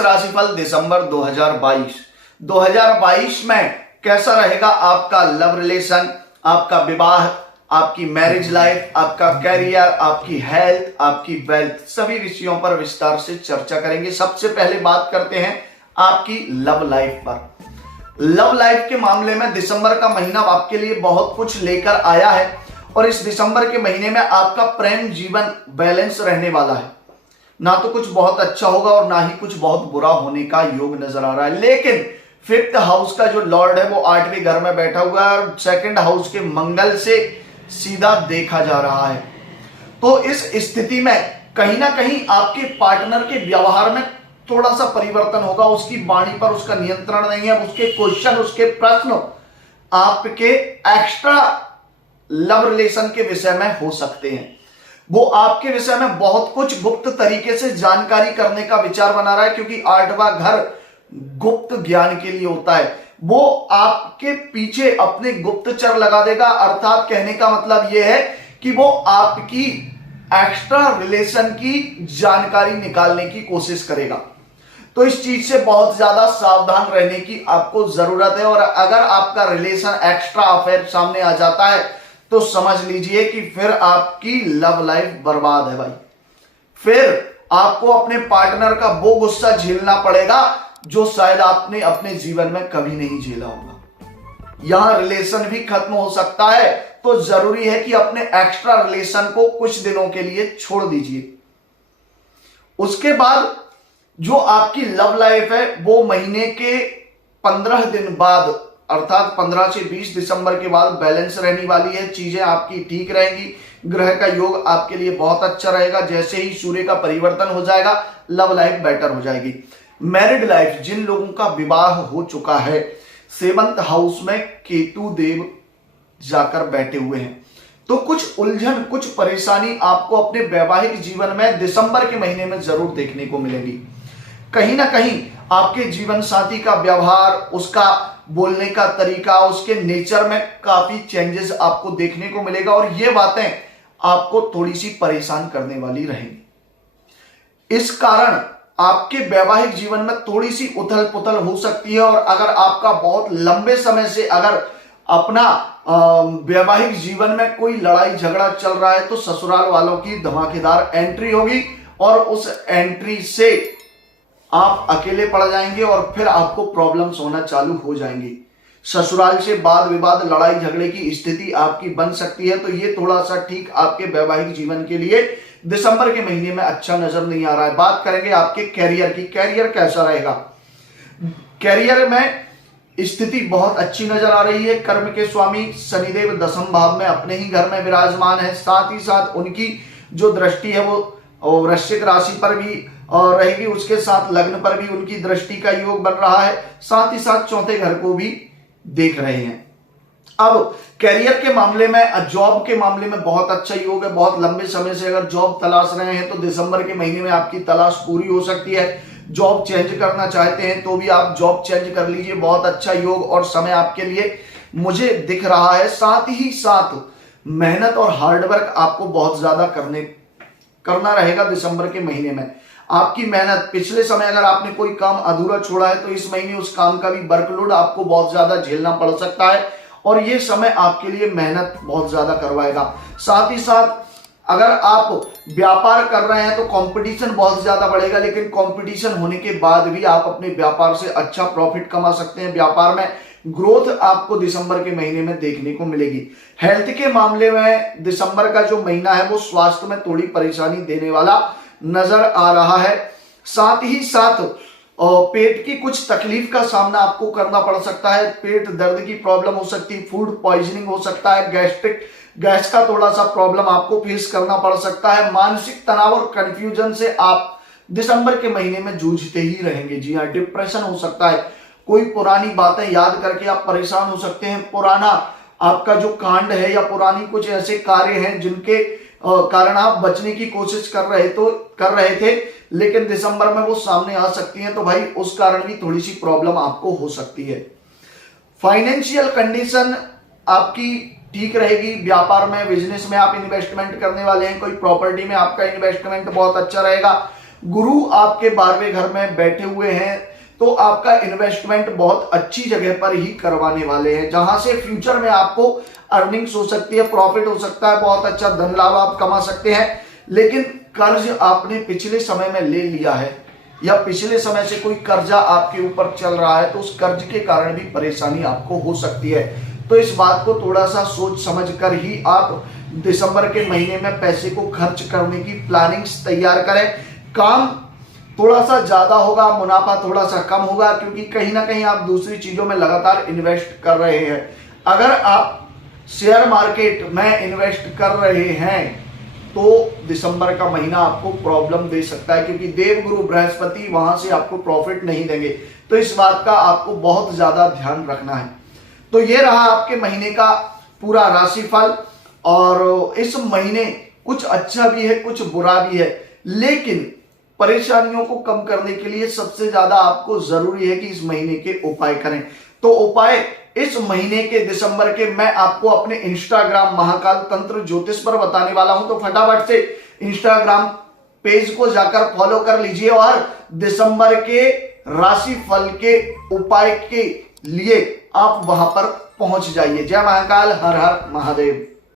राशिफल दिसंबर 2022 में कैसा रहेगा आपका लव रिलेशन, आपका विवाह, आपकी मैरिज लाइफ, आपका कैरियर, आपकी हेल्थ, आपकी वेल्थ, सभी विषयों पर विस्तार से चर्चा करेंगे। सबसे पहले बात करते हैं आपकी लव लाइफ पर। लव लाइफ के मामले में दिसंबर का महीना आपके लिए बहुत कुछ लेकर आया है और इस दिसंबर के महीने में आपका प्रेम जीवन बैलेंस रहने वाला है। ना तो कुछ बहुत अच्छा होगा और ना ही कुछ बहुत बुरा होने का योग नजर आ रहा है। लेकिन फिफ्थ हाउस का जो लॉर्ड है वो 8वें घर में बैठा हुआ है और सेकंड हाउस के मंगल से सीधा देखा जा रहा है। तो इस स्थिति में कहीं ना कहीं आपके पार्टनर के व्यवहार में थोड़ा सा परिवर्तन होगा। उसकी वाणी पर उसका नियंत्रण नहीं है। उसके क्वेश्चन, उसके प्रश्न आपके एक्स्ट्रा लव रिलेशन के विषय में हो सकते हैं। वो आपके विषय में बहुत कुछ गुप्त तरीके से जानकारी करने का विचार बना रहा है, क्योंकि 8वां घर गुप्त ज्ञान के लिए होता है। वो आपके पीछे अपने गुप्तचर लगा देगा। अर्थात कहने का मतलब यह है कि वो आपकी एक्स्ट्रा रिलेशन की जानकारी निकालने की कोशिश करेगा। तो इस चीज से बहुत ज्यादा सावधान रहने की आपको जरूरत है। और अगर आपका रिलेशन एक्स्ट्रा अफेयर सामने आ जाता है तो समझ लीजिए कि फिर आपकी लव लाइफ बर्बाद है भाई। फिर आपको अपने पार्टनर का वो गुस्सा झेलना पड़ेगा जो शायद आपने अपने जीवन में कभी नहीं झेला होगा। यहां रिलेशन भी खत्म हो सकता है, तो जरूरी है कि अपने एक्स्ट्रा रिलेशन को कुछ दिनों के लिए छोड़ दीजिए। उसके बाद जो आपकी लव लाइफ है वो महीने के 15 दिन बाद अर्थात 15 से 20 दिसंबर के बाद बैलेंस रहने वाली है। चीजें आपकी ठीक रहेंगी। ग्रह का योग आपके लिए बहुत अच्छा रहेगा। जैसे ही सूर्य का परिवर्तन हो जाएगा लव लाइफ बेटर हो जाएगी। मैरिड लाइफ, जिन लोगों का विवाह हो चुका है, 7th हाउस में केतु देव जाकर बैठे हुए हैं, तो कुछ उलझन, कुछ परेशानी आपको अपने वैवाहिक जीवन में दिसंबर के महीने में जरूर देखने को मिलेगी। कहीं ना कहीं आपके जीवन साथी का व्यवहार, उसका बोलने का तरीका, उसके नेचर में काफी चेंजेस आपको देखने को मिलेगा और ये बातें आपको थोड़ी सी परेशान करने वाली रहेंगी। इस कारण आपके वैवाहिक जीवन में थोड़ी सी उथल पुथल हो सकती है। और अगर आपका बहुत लंबे समय से अगर अपना वैवाहिक जीवन में कोई लड़ाई झगड़ा चल रहा है तो ससुराल वालों की धमाकेदार एंट्री होगी और उस एंट्री से आप अकेले पड़ जाएंगे और फिर आपको प्रॉब्लम्स होना चालू हो जाएंगी। ससुराल से वाद विवाद, लड़ाई झगड़े की स्थिति आपकी बन सकती है। तो ये थोड़ा सा ठीक आपके वैवाहिक जीवन के लिए दिसंबर के महीने में अच्छा नजर नहीं आ रहा है। बात करेंगे आपके कैरियर की। कैरियर कैसा रहेगा? कैरियर में स्थिति बहुत अच्छी नजर आ रही है। कर्म के स्वामी शनिदेव 10वें भाव में अपने ही घर में विराजमान है। साथ ही साथ उनकी जो दृष्टि है वो वृश्चिक राशि पर भी रहेगी। उसके साथ लग्न पर भी उनकी दृष्टि का योग बन रहा है। साथ ही साथ 4थे घर को भी देख रहे हैं। अब कैरियर के मामले में, जॉब के मामले में बहुत अच्छा योग है। बहुत लंबे समय से अगर जॉब तलाश रहे हैं तो दिसंबर के महीने में आपकी तलाश पूरी हो सकती है। जॉब चेंज करना चाहते हैं तो भी आप जॉब चेंज कर लीजिए। बहुत अच्छा योग और समय आपके लिए मुझे दिख रहा है। साथ ही साथ मेहनत और हार्डवर्क आपको बहुत ज्यादा करना रहेगा दिसंबर के महीने में। आपकी मेहनत, पिछले समय अगर आपने कोई काम अधूरा छोड़ा है तो इस महीने उस काम का भी वर्कलोड आपको बहुत ज्यादा झेलना पड़ सकता है और ये समय आपके लिए मेहनत बहुत ज्यादा करवाएगा। साथ ही साथ अगर आप व्यापार कर रहे हैं तो कंपटीशन बहुत ज्यादा बढ़ेगा, लेकिन कंपटीशन होने के बाद भी आप अपने व्यापार से अच्छा प्रॉफिट कमा सकते हैं। व्यापार में ग्रोथ आपको दिसंबर के महीने में देखने को मिलेगी। हेल्थ के मामले में दिसंबर का जो महीना है वो स्वास्थ्य में थोड़ी परेशानी देने वाला नजर आ रहा है। साथ ही साथ पेट की कुछ तकलीफ का सामना आपको करना पड़ सकता है। पेट दर्द की प्रॉब्लम हो सकती है, फूड पॉइजनिंग हो सकता है, गैस का थोड़ा सा प्रॉब्लम आपको फेस करना पड़ सकता है। मानसिक तनाव और कंफ्यूजन से आप दिसंबर के महीने में जूझते ही रहेंगे। जी हाँ, डिप्रेशन हो सकता है। कोई पुरानी बातें याद करके आप परेशान हो सकते हैं। पुराना आपका जो कांड है या पुरानी कुछ ऐसे कार्य हैं जिनके कारण आप बचने की कोशिश कर रहे थे लेकिन दिसंबर में वो सामने आ सकती हैं, तो भाई उस कारण भी थोड़ी सी प्रॉब्लम आपको हो सकती है। फाइनेंशियल कंडीशन आपकी ठीक रहेगी। व्यापार में, बिजनेस में आप इन्वेस्टमेंट करने वाले हैं, कोई प्रॉपर्टी में आपका इन्वेस्टमेंट बहुत अच्छा रहेगा। गुरु आपके 12वें घर में बैठे हुए हैं, तो आपका इन्वेस्टमेंट बहुत अच्छी जगह पर ही करवाने वाले हैं, जहां से फ्यूचर में आपको अर्निंग्स हो सकती है, प्रॉफिट हो सकता है, बहुत अच्छा धन लाभ आप कमा सकते हैं। लेकिन कर्ज आपने पिछले समय में ले लिया है या पिछले समय से कोई कर्जा आपके ऊपर चल रहा है, तो उस कर्ज के कारण भी परेशानी आपको हो सकती है। तो इस बात को थोड़ा सा सोच समझ कर ही आप दिसंबर के महीने में पैसे को खर्च करने की प्लानिंग्स तैयार करें। काम थोड़ा सा ज्यादा होगा, मुनाफा थोड़ा सा कम होगा, क्योंकि कहीं ना कहीं आप दूसरी चीजों में लगातार इन्वेस्ट कर रहे हैं। अगर आप शेयर मार्केट में इन्वेस्ट कर रहे हैं तो दिसंबर का महीना आपको प्रॉब्लम दे सकता है, क्योंकि देवगुरु बृहस्पति वहां से आपको प्रॉफिट नहीं देंगे। तो इस बात का आपको बहुत ज्यादा ध्यान रखना है। तो ये रहा आपके महीने का पूरा राशिफल। और इस महीने कुछ अच्छा भी है, कुछ बुरा भी है, लेकिन परेशानियों को कम करने के लिए सबसे ज्यादा आपको जरूरी है कि इस महीने के उपाय करें। तो उपाय इस महीने के दिसंबर के मैं आपको अपने इंस्टाग्राम महाकाल तंत्र ज्योतिष पर बताने वाला हूं। तो फटाफट से इंस्टाग्राम पेज को जाकर फॉलो कर लीजिए और दिसंबर के राशिफल के उपाय के लिए आप वहां पर पहुंच जाइए। जय महाकाल, हर हर महादेव।